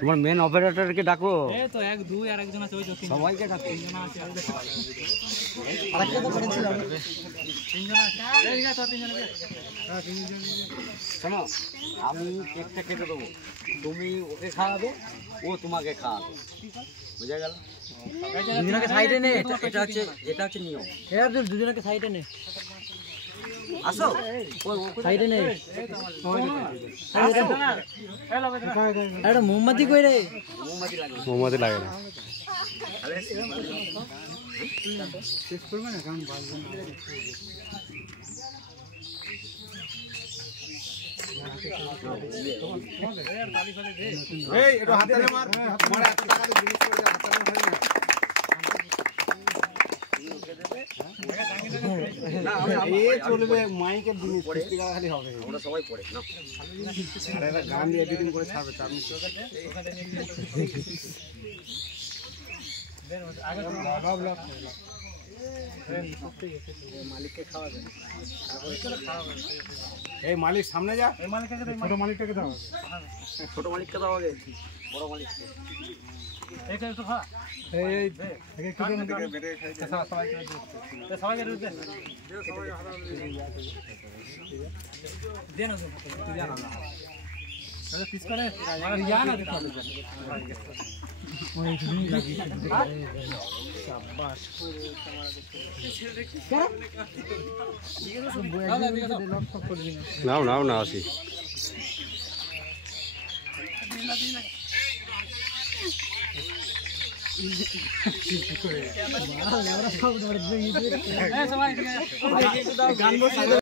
তোমার মেন অপারেটরকে ডাকো। এই তো 1 2 আর একজন আছে ওই যতীন, সবাইকে ডাকো। তিনজন আছে আরেকটা তো করেছিল তিনজন আছে। এই গা তো তিনজন আছে। হ্যাঁ তিনজন। শোনো, আমি কেকটা কেটে দেবো, তুমি ওকে খাওয়াবে, ও তোমাকে খাওয়াবে, বুঝা গেল? দুজনকে সাইডে নে, এটা হচ্ছে নিয়ম। হ্যাঁ দুজনকে সাইডে নে, আসো সাইডে নে। আরে মোমবাতি কই রে? মোমবাতি লাগে না। শেষ করবে না কারণ বাজবে না। এই একটু হাতে মার, মার এত টাকা দিয়ে জিনিস করে হাতে মার হয় না। এই চলবে মাইকের জিনিস ফিস্টি করা খালি হবে, আমরা সবাই পড়ে না। আরে এটা গান দিয়ে এডিটিং করে ছাড়বে 4 মিনিট। আগে তো ব্লগ মালিককে খাওয়াবেন, তারপরে খাওয়াবেন। এই মালিক সামনে যা, এই মালিককে দাও, ছোট মালিকটাকে দাও। ছোট মালিককে দাও আগে, বড় মালিককে। এইটা একটু খা। এই একটু করে বেটে খাই দে, সবাই করে দে, সবাই করে দে, সবাই হারা দে না, তুই জানা না। আরে পিস করে জানা দে খাবে ওই তুমি লাগি শাবাশ। নাও নাও না আসি। সবাই গান বসে